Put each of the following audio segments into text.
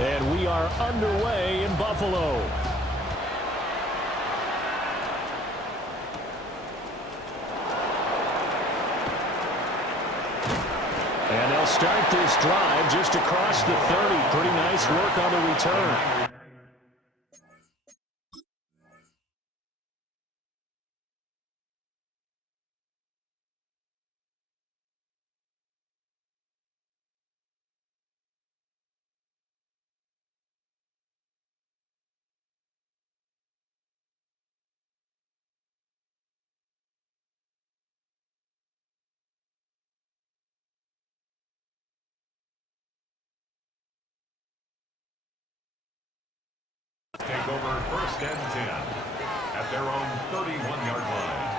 And we are underway in Buffalo. And they'll start this drive just across the 30. Pretty nice work on the return. Take over first and 10 at their own 31-yard line.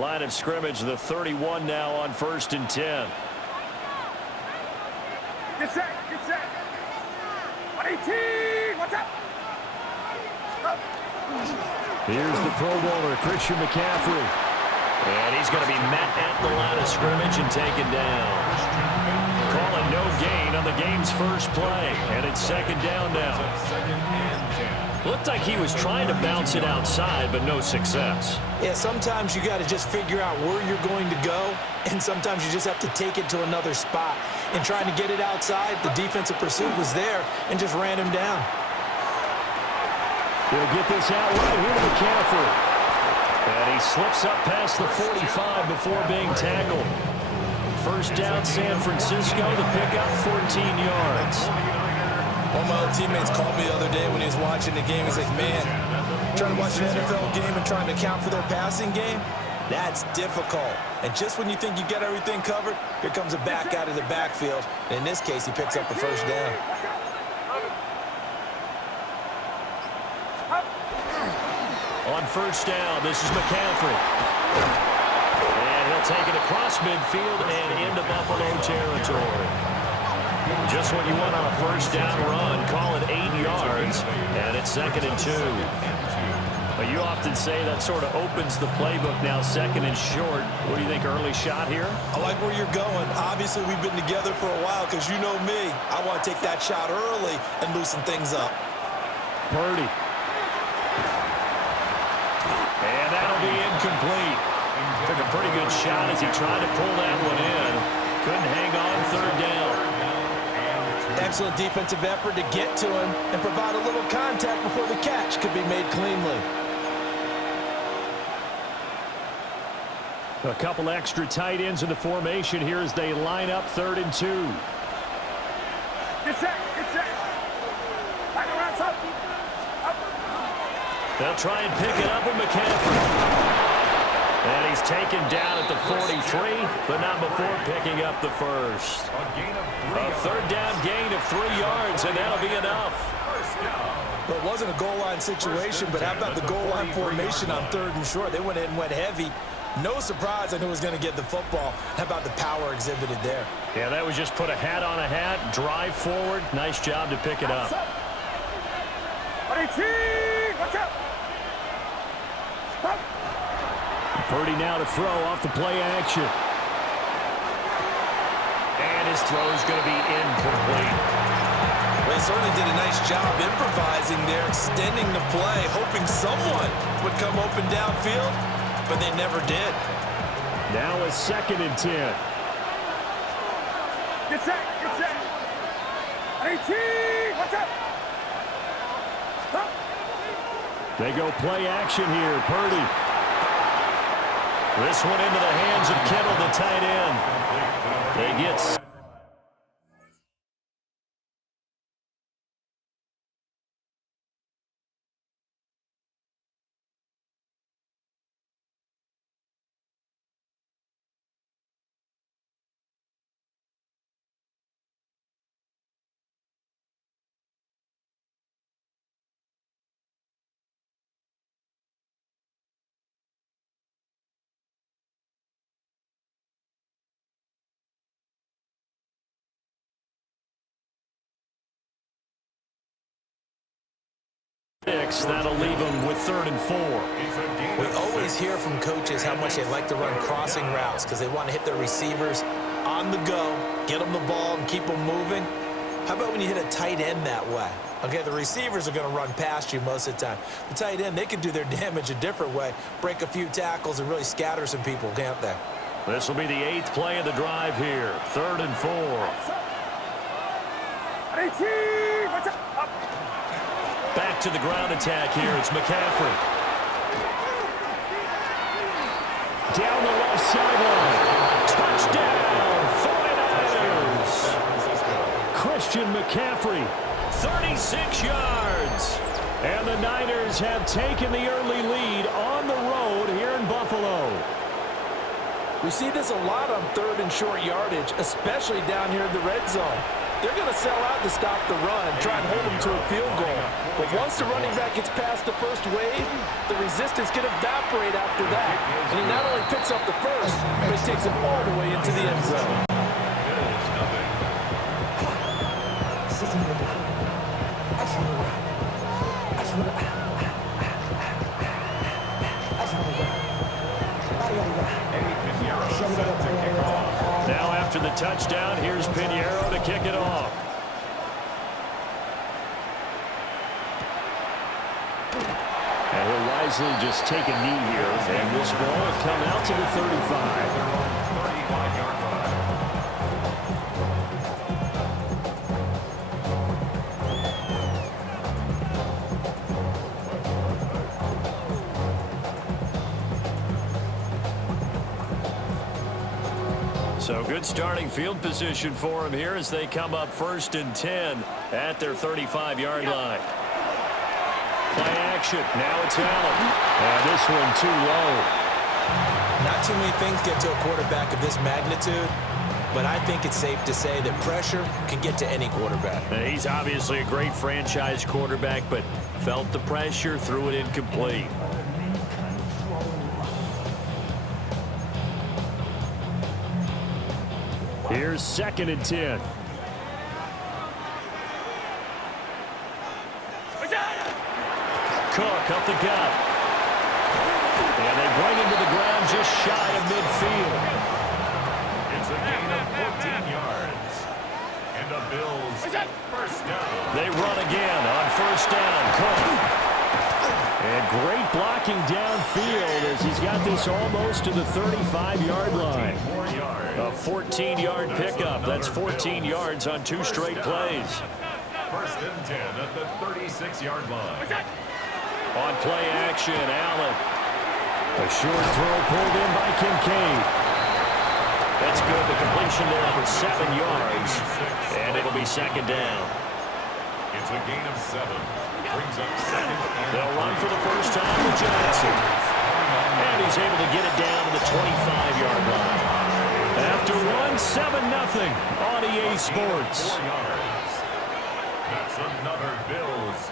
Line of scrimmage, the 31 now on first and 10. Get set, get set. 118, what's up? Here's the Pro Bowler, Christian McCaffrey. And he's going to be met at the line of scrimmage and taken down. Calling no gain on the game's first play. And it's second down now. Looked like he was trying to bounce it outside, but no success. Yeah, sometimes you got to just figure out where you're going to go, and sometimes you just have to take it to another spot. And trying to get it outside, the defensive pursuit was there and just ran him down. He'll get this out right here to McCaffrey. And he slips up past the 45 before being tackled. First down, San Francisco, the pickup, 14 yards. One of my old teammates called me the other day when he was watching the game. He's like, man, trying to watch an NFL game and trying to account for their passing game, that's difficult. And just when you think you get everything covered, here comes a back out of the backfield. And in this case, he picks up the first down. On first down, this is McCaffrey. And he'll take it across midfield and into Buffalo territory. Just what you want on a first down run. Call it 8 yards, and it's second and 2. But you often say that sort of opens the playbook now, second and short. What do you think, early shot here? I like where you're going. Obviously, we've been together for a while because you know me. I want to take that shot early and loosen things up. Purdy. And that'll be incomplete. Took a pretty good shot as he tried to pull that one in. Couldn't hang on, third down. Excellent defensive effort to get to him and provide a little contact before the catch could be made cleanly. A couple extra tight ends in the formation here as they line up third and 2. Get set, get set. Back around, up. They'll try and pick it up with McCaffrey. And he's taken down at the 43, but not before picking up the first. A third down gain of 3 yards, and that'll be enough. Well, it wasn't a goal line situation, but how about the goal line formation on third and short? They went in and went heavy. No surprise on who was going to get the football. How about the power exhibited there? Yeah, that was just put a hat on a hat, drive forward. Nice job to pick it up. 118, watch out. Purdy now to throw off the play action. And his throw is going to be incomplete. Well, he certainly did a nice job improvising there, extending the play, hoping someone would come open downfield, but they never did. Now a second and 10. Get set, get set. 118, watch out. They go play action here. Purdy. This one into the hands of Kittle, the tight end. They get That'll leave them with 3rd and 4. We always hear from coaches how much they like to run crossing routes because they want to hit their receivers on the go, get them the ball, and keep them moving. How about when you hit a tight end that way? Okay, the receivers are going to run past you most of the time. The tight end, they can do their damage a different way, break a few tackles, and really scatter some people, can't they? This will be the 8th play of the drive here. 3rd and 4. Back to the ground attack here. It's McCaffrey. Down the left sideline. Touchdown, 49ers. Christian McCaffrey, 36 yards. And the Niners have taken the early lead on the road here in Buffalo. We see this a lot on 3rd and short yardage, especially down here in the red zone. They're going to sell out to stop the run, try and hold them to a field goal. But once the running back gets past the first wave, the resistance can evaporate after that. And he not only picks up the first, but he takes it all the way into the end zone. Now after the touchdown, here's Pinheiro to kick it off. And he'll wisely just take a knee here. And this ball will come out to the 35. So good starting field position for him here as they come up 1st and 10 at their 35-yard line. Play action. Now it's Allen. And this one too low. Not too many things get to a quarterback of this magnitude, but I think it's safe to say that pressure can get to any quarterback. Now, he's obviously a great franchise quarterback, but felt the pressure, threw it incomplete. Here's 2nd and 10. Cook up the gut. And they bring him to the ground just shy of midfield. It's a gain of 14 yards. And the Bills first down. They run again on 1st down. Cook. And great blocking downfield as he's got this almost to the 35-yard line. A 14-yard pickup. That's 14 yards on 2 straight plays. 1st and 10 at the 36-yard line. On play action, Allen. A short throw pulled in by Kincaid. That's good. The completion there for 7 yards. And it'll be 2nd down. It's a gain of 7. Brings up 2nd. They'll run for the first time with Jackson. And he's able to get it down to the 25-yard line. After one, 7-0 on EA Sports. 4 yards. That's another Bills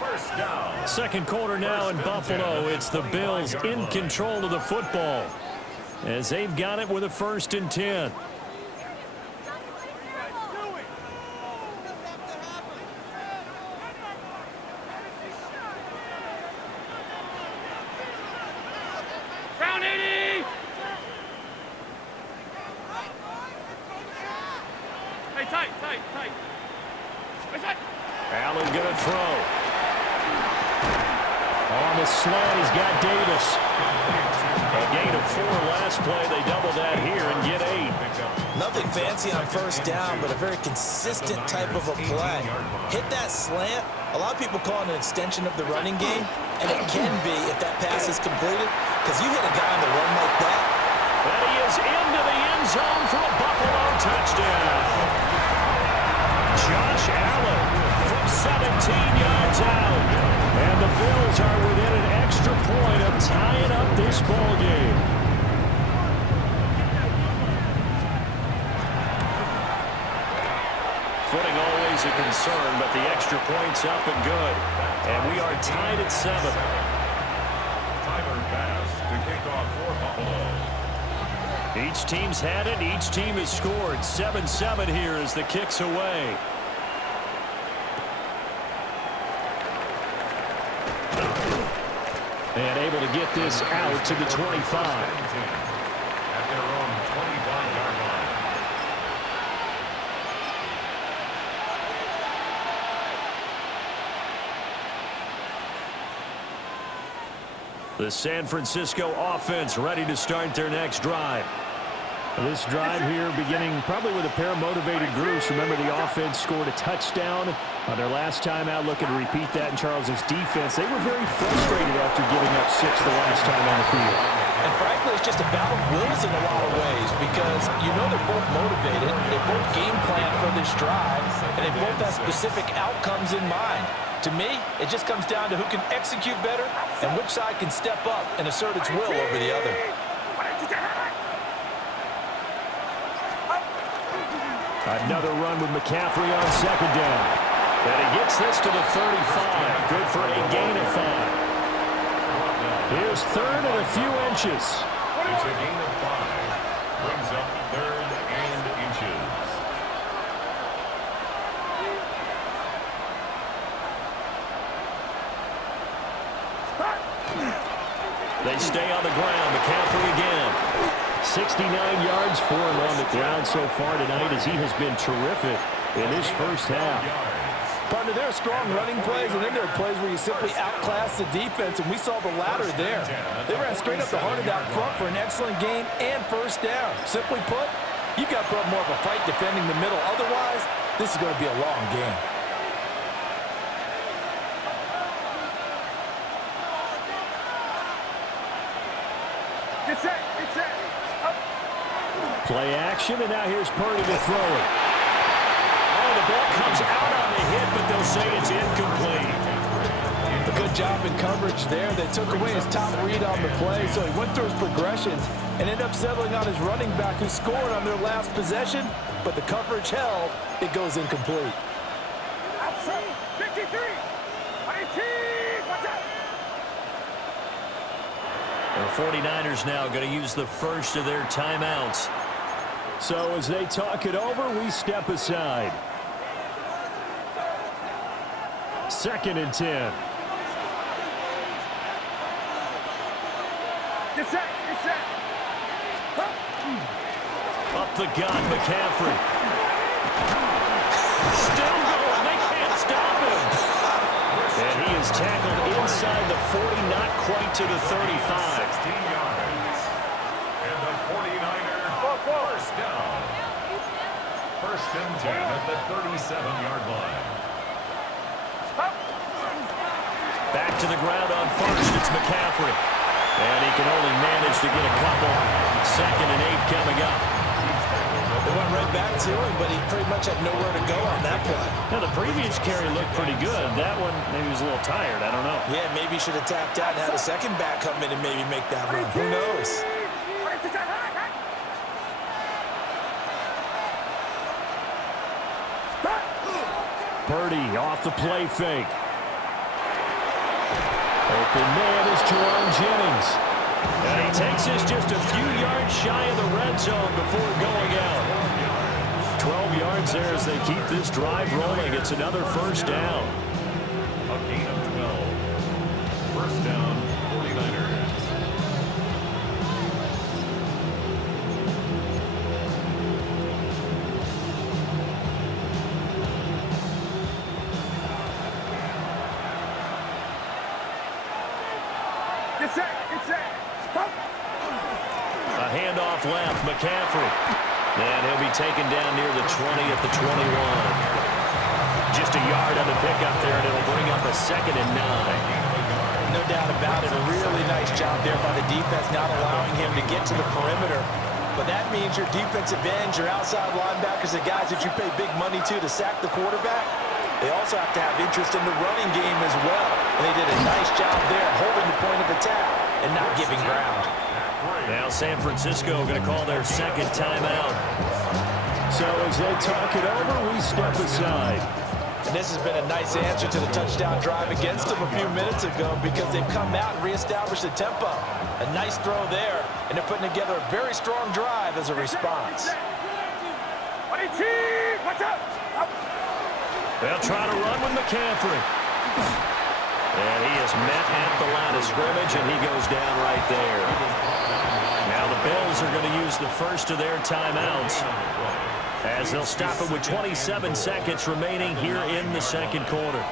first down. 2nd quarter now in Buffalo. It's the Bills in control of the football as they've got it with a 1st and 10. Allen gonna throw. On the slant, he's got Davis. A gain of 4 last play. They double that here and get 8. Nothing fancy on 1st down, but a very consistent type of a play. Hit that slant. A lot of people call it an extension of the running game, and it can be if that pass is completed, because you hit a guy on the run like that. And he is into the end zone for a Buffalo touchdown. Josh Allen from 17 yards out. And the Bills are within an extra point of tying up this ball game. Footing always a concern, but the extra point's up and good. And we are tied at 7. Tyler Bass to kick off for Buffalo. Each team's had it. Each team has scored. 7-7 here as the kick's away. And able to get this out to the 25. At their own 25-yard line. The San Francisco offense ready to start their next drive. This drive here beginning probably with a pair of motivated groups. Remember, the offense scored a touchdown on their last time out. Looking to repeat that in Charles's defense. They were very frustrated after giving up 6 the last time on the field. And frankly, it's just a battle of wills in a lot of ways because you know they're both motivated. They both game plan for this drive, and they both have specific outcomes in mind. To me, it just comes down to who can execute better and which side can step up and assert its will over the other. Another run with McCaffrey on second down. And he gets this to the 35. Good for a gain of 5. Here's third and a few inches. It's a gain of 5. Brings up third and inches. They stay on the ground. McCaffrey again. 69 yards for him on the ground so far tonight as he has been terrific in his first half. Partner, there are strong running plays, and then there are plays where you simply outclass the defense, and we saw the latter there. They ran straight up the heart of that front for an excellent gain and first down. Simply put, you've got to put up more of a fight defending the middle. Otherwise, this is going to be a long game. Play action, and now here's Purdy to throw it. Oh, the ball comes out on the hit, but they'll say it's incomplete. A good job in coverage there. They took away his top read on the play, so he went through his progressions and ended up settling on his running back who scored on their last possession, but the coverage held. It goes incomplete. 53. The 49ers now going to use the first of their timeouts. So as they talk it over, we step aside. 2nd and 10. Up the gut, McCaffrey. Still going. They can't stop him. And he is tackled inside the 40, not quite to the 35. 16 yards. And the 49ers first down. 1st and 10 at the 37-yard line. Back to the ground on first. It's McCaffrey. And he can only manage to get a couple. 2nd and 8 coming up. They went right back to him, but he pretty much had nowhere to go on that play. Now, the previous carry looked pretty good. That one, maybe he was a little tired. I don't know. Yeah, maybe he should have tapped out and had a second back come in and maybe make that run. Who knows? Purdy off the play fake. Open man is Jerome Jennings. And he takes this just a few yards shy of the red zone before going out. 12 yards there as they keep this drive rolling. It's another first down. A gain of 12. First down, 49ers. A handoff left, McCaffrey. And he'll be taken down near the 20 at the 21. Just a yard on the pickup there, and it'll bring up a 2nd and 9. No doubt about it. A really nice job there by the defense, not allowing him to get to the perimeter. But that means your defensive ends, your outside linebackers, the guys that you pay big money to sack the quarterback, they also have to have interest in the running game as well. And they did a nice job there holding the point of attack and not giving ground. Now San Francisco going to call their 2nd timeout. So as they talk it over, we step aside. And this has been a nice answer to the touchdown drive against them a few minutes ago because they've come out and reestablished the tempo. A nice throw there, and they're putting together a very strong drive as a response. They'll try to run with McCaffrey. And he is met at the line of scrimmage, and he goes down right there. Now the Bills are going to use the first of their timeouts as they'll stop it with 27 seconds remaining here in the second quarter.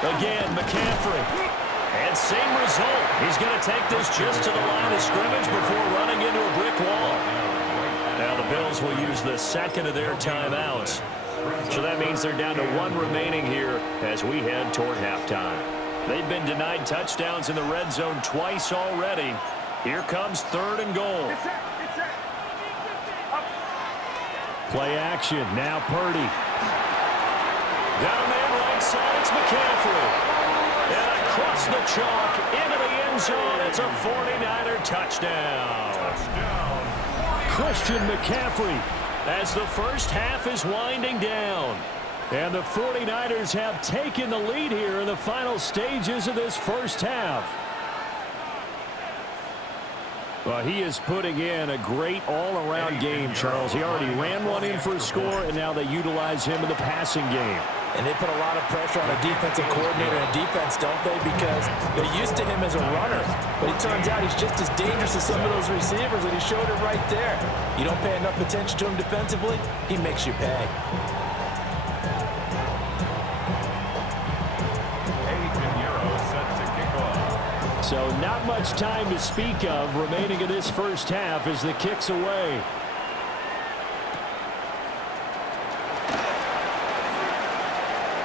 Again, McCaffrey. And same result. He's going to take this just to the line of scrimmage before running into a brick wall. Now the Bills will use the second of their timeouts. So that means they're down to one remaining here as we head toward halftime. They've been denied touchdowns in the red zone twice already. Here comes 3rd and goal. Play action. Now Purdy. Got a man right side. It's McCaffrey. And across the chalk into the end zone. It's a 49er touchdown. Christian McCaffrey as the first half is winding down. And the 49ers have taken the lead here in the final stages of this first half. Well, he is putting in a great all-around game, Charles. He already ran one in for a score, and now they utilize him in the passing game. And they put a lot of pressure on a defensive coordinator and defense, don't they? Because they're used to him as a runner. But it turns out he's just as dangerous as some of those receivers, and he showed it right there. You don't pay enough attention to him defensively, he makes you pay. So not much time to speak of remaining in this first half as the kick's away.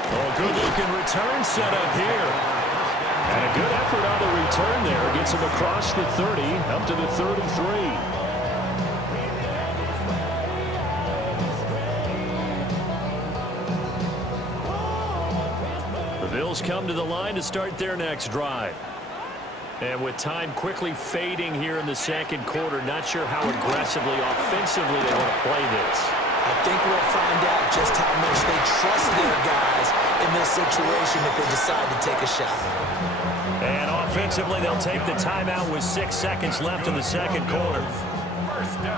Oh, good-looking return set up here. And a good effort on the return there. Gets him across the 30, up to the 33. The Bills come to the line to start their next drive. And with time quickly fading here in the second quarter, not sure how aggressively, offensively they want to play this. I think we'll find out just how much they trust their guys in this situation if they decide to take a shot. And offensively, they'll take the timeout with 6 seconds left in the second quarter.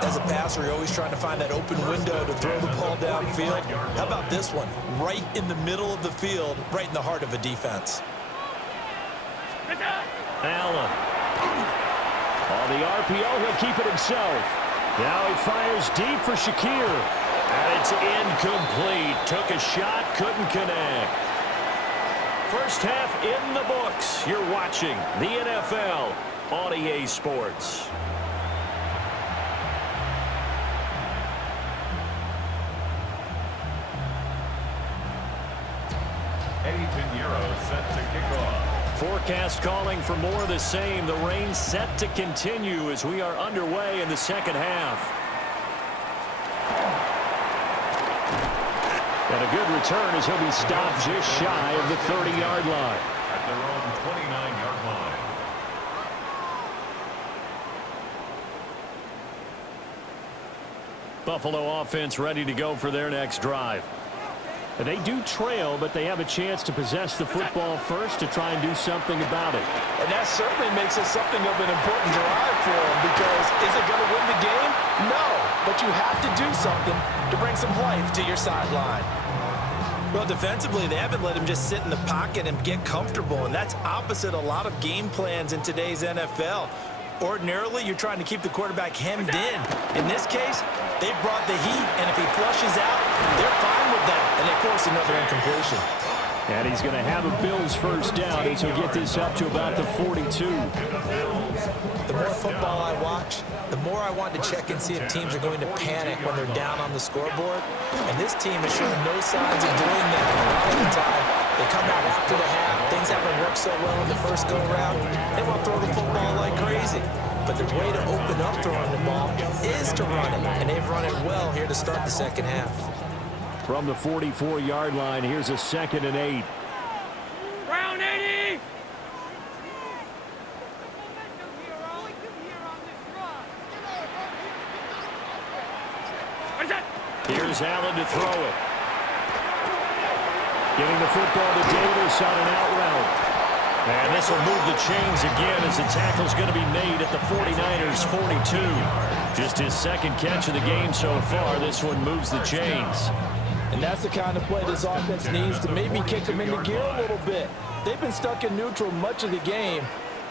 As a passer, you're always trying to find that open window to throw the ball downfield. How about this one? Right in the middle of the field, right in the heart of a defense. Allen. On the RPO, he'll keep it himself. Now he fires deep for Shakir. And it's incomplete. Took a shot, couldn't connect. First half in the books. You're watching the NFL on EA Sports. Set to kick off. Forecast calling for more of the same. The rain set to continue as we are underway in the second half. And a good return as he'll be stopped just shy of the 30-yard line. At their own 29-yard line. Buffalo offense ready to go for their next drive. And they do trail, but they have a chance to possess the football first to try and do something about it. And that certainly makes it something of an important drive for them, because is it going to win the game? No, but you have to do something to bring some life to your sideline. Well, defensively, they haven't let him just sit in the pocket and get comfortable, and that's opposite a lot of game plans in today's NFL. Ordinarily, you're trying to keep the quarterback hemmed in. In this case, they brought the heat, and if he flushes out, they're fine with that, and they force another incompletion. And he's going to have a Bills first down as he'll get this up to about the 42. The more football I watch, the more I want to check and see if teams are going to panic when they're down on the scoreboard. And this team has shown no signs of doing that. A lot of the time, they come out after the half. Things haven't worked so well in the first go-around. They want to throw the football like crazy. But the way to open up throwing the ball is to run it. And they've run it well here to start the second half. From the 44-yard line, here's a 2nd and 8. Round 80! Here's Allen to throw it. Getting the football to Davis on an out route. And this will move the chains again as the tackle's going to be made at the 49ers' 42. Just his second catch of the game so far. This one moves the chains. And that's the kind of play this offense needs to maybe kick them into gear a little bit. They've been stuck in neutral much of the game.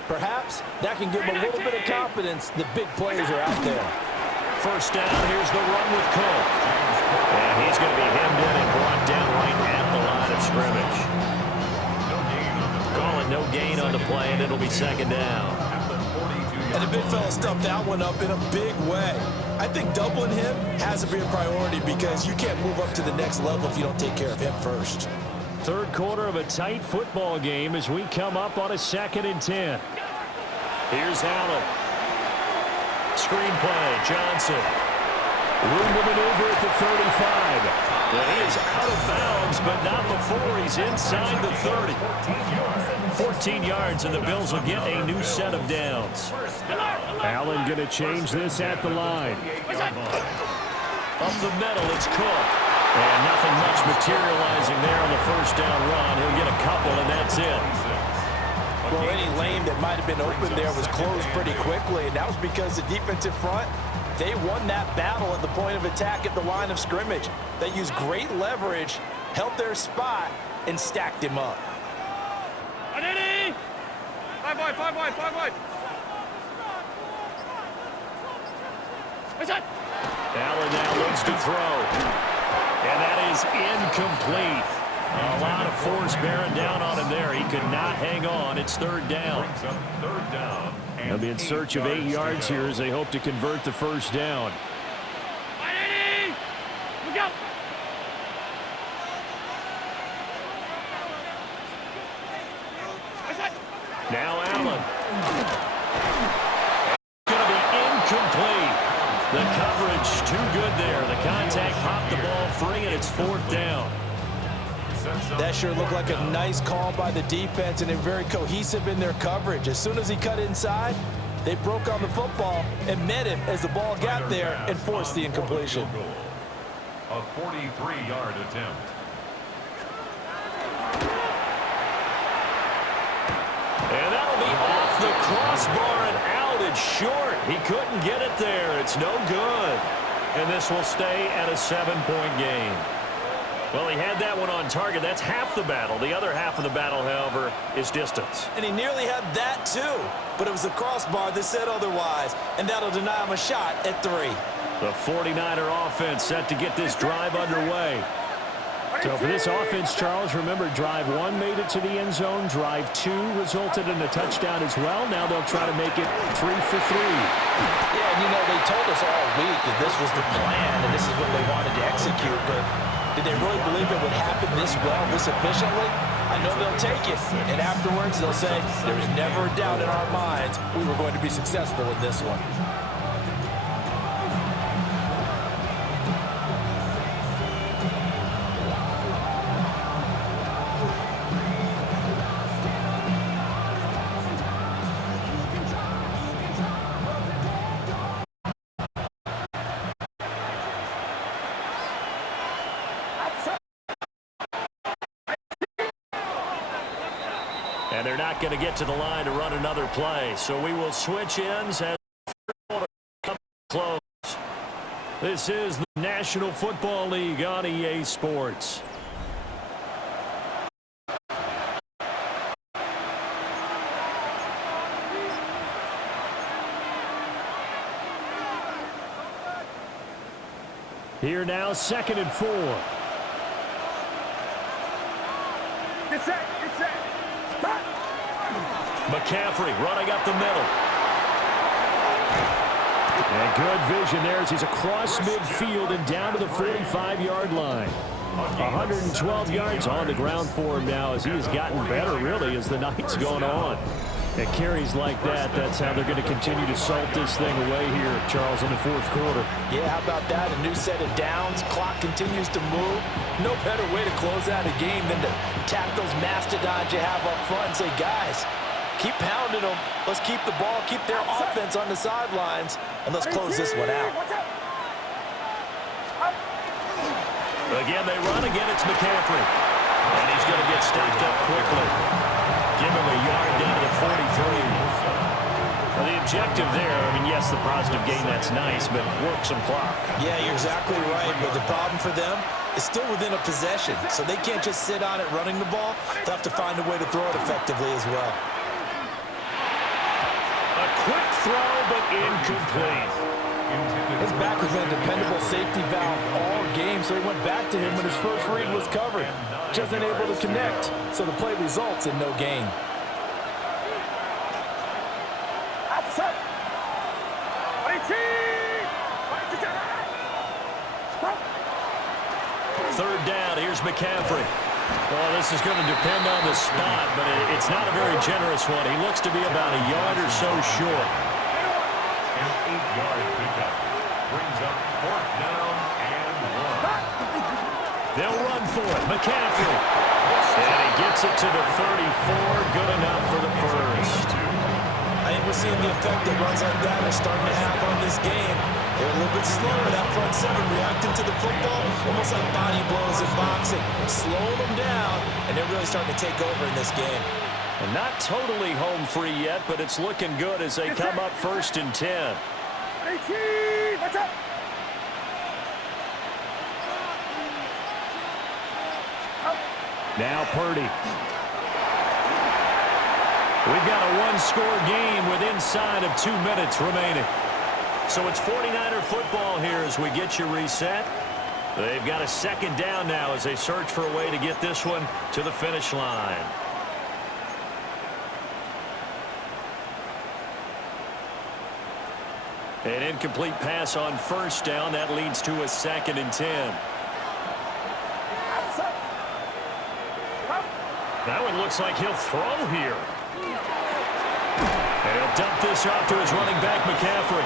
Perhaps that can give them a little bit of confidence. The big plays are out there. First down, here's the run with Cook. And he's going to be hemmed in and brought down right at the line of scrimmage. Calling no gain on the play, and it'll be second down. And the big fella stuffed that one up in a big way. I think doubling him has to be a priority because you can't move up to the next level if you don't take care of him first. Third quarter of a tight football game as we come up on a 2nd and 10. Here's Allen. Screen play, Johnson. Room to maneuver at the 35. Well, he is out of bounds, but not before he's inside the 30. 14 yards, and the Bills will get a new set of downs. Allen going to change this at the line. Up the middle, it's Cook. And nothing much materializing there on the first down run. He'll get a couple, and that's it. Well, any lane that might have been open there was closed pretty quickly, and that was because the defensive front, they won that battle at the point of attack at the line of scrimmage. They used great leverage, held their spot, and stacked him up. Five wide. Allen now looks to throw. And that is incomplete. A lot of force bearing down on him there. He could not hang on. It's third down. They'll be in search of 8 yards here as they hope to convert the first down. Now Allen. Going to be incomplete. The coverage too good there. The contact popped the ball free, and it's fourth down. That sure looked like a nice call by the defense, and they're very cohesive in their coverage. As soon as he cut inside, they broke on the football and met him as the ball got there and forced the incompletion. A 43-yard attempt. And that'll be off the crossbar and out. It's short. He couldn't get it there. It's no good. And this will stay at a 7-point game. Well, he had that one on target. That's half the battle. The other half of the battle, however, is distance. And he nearly had that, too. But it was the crossbar that said otherwise, and that'll deny him a shot at 3. The 49er offense set to get this drive underway. So for this offense, Charles, remember, drive 1 made it to the end zone. Drive 2 resulted in a touchdown as well. Now they'll try to make it 3 for 3. Yeah, and you know, they told us all week that this was the plan and this is what they wanted to execute, but did they really believe it would happen this well, this efficiently? I know they'll take it, and afterwards they'll say, there was never a doubt in our minds we were going to be successful in this one. And they're not going to get to the line to run another play. So we will switch ends as close. This is the National Football League on EA Sports. Here now, 2nd and 4. Get set. McCaffrey running up the middle. And good vision there as he's across midfield and down to the 45-yard line. 112 yards on the ground for him now as he has gotten better, really, as the night's gone on. And carries like that, that's how they're going to continue to salt this thing away here, Charles, in the fourth quarter. Yeah, how about that? A new set of downs. Clock continues to move. No better way to close out a game than to tap those mastodons you have up front and say, guys, keep pounding them. Let's keep the ball, keep their offense on the sidelines, and let's close this one out. Again, they run. Again, it's McCaffrey. And he's going to get stopped up quickly. Give him a yard down to the 43. Well, the objective there, I mean, yes, the positive gain, that's nice, but work some clock. Yeah, you're exactly right, but the problem for them is still within a possession, so they can't just sit on it running the ball. They'll have to find a way to throw it effectively as well. A quick throw, but incomplete. His back has been a dependable safety valve all game, so he went back to him when his first read was covered. Just unable to connect, so the play results in no gain. Third down, here's McCaffrey. Well, this is going to depend on the spot, but it's not a very generous one. He looks to be about a yard or so short. An 8-yard pickup brings up 4th down and 1. They'll run for it. McCaffrey. And he gets it to the 34. Good enough for the first. I think we're seeing the effect that runs like that are starting to have on this game. They're a little bit slower, that front seven, reacting to the football, almost like body blows in boxing. Slowing them down, and they're really starting to take over in this game. And not totally home free yet, but it's looking good as they come up 1st and 10. What's up? Now Purdy. We've got a one-score game with inside of 2 minutes remaining. So it's 49er football here as we get you reset. They've got a 2nd down now as they search for a way to get this one to the finish line. An incomplete pass on 1st down. That leads to a 2nd and 10. That one looks like he'll throw here. And he'll dump this off to his running back, McCaffrey.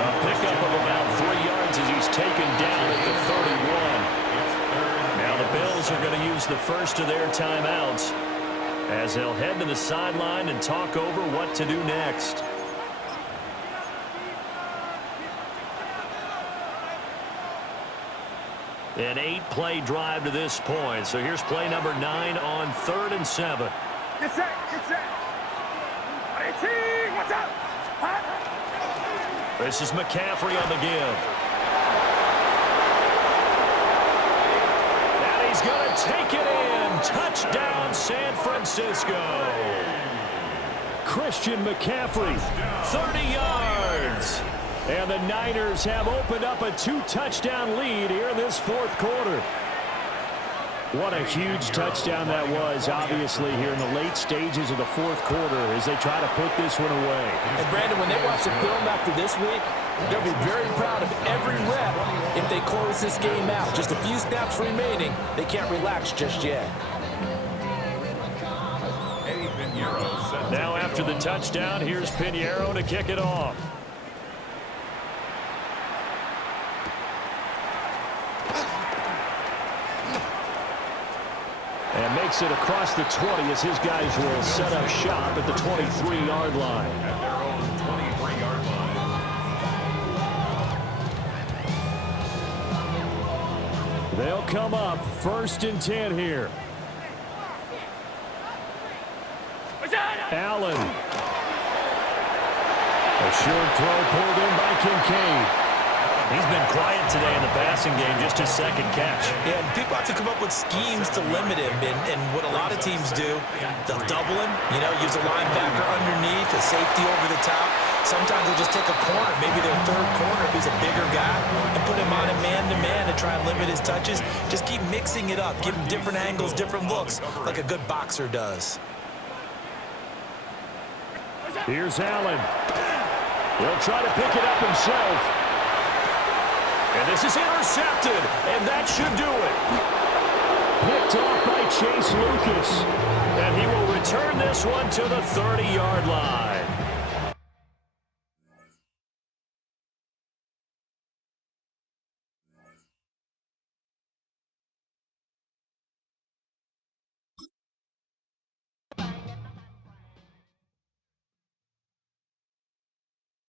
A pickup of about 3 yards as he's taken down at the 31. Now the Bills are going to use the first of their timeouts as they'll head to the sideline and talk over what to do next. An 8-play drive to this point. So here's play number 9 on 3rd and 7. Get set, get set. What's up? This is McCaffrey on the give. And he's going to take it in. Touchdown, San Francisco. Christian McCaffrey, 30 yards. And the Niners have opened up a 2-touchdown lead here in this 4th quarter. What a huge touchdown that was, obviously, here in the late stages of the 4th quarter as they try to put this one away. And, Brandon, when they watch the film after this week, they'll be very proud of every rep if they close this game out. Just a few snaps remaining. They can't relax just yet. Now after the touchdown, here's Pinheiro to kick it off. And makes it across the 20 as his guys will set up shop at the 23-yard line. At their own 23-yard line. They'll come up 1st and 10 here. Allen. A short throw pulled in by Kincaid. He's been quiet today in the passing game, just his 2nd catch. Yeah, and people have to come up with schemes to limit him, and what a lot of teams do, they'll double him, use a linebacker underneath, a safety over the top. Sometimes they'll just take a corner, maybe their 3rd corner if he's a bigger guy, and put him on a man-to-man to try and limit his touches. Just keep mixing it up, give him different angles, different looks, like a good boxer does. Here's Allen. He'll try to pick it up himself. And this is intercepted, and that should do it. Picked off by Chase Lucas. And he will return this one to the 30-yard line.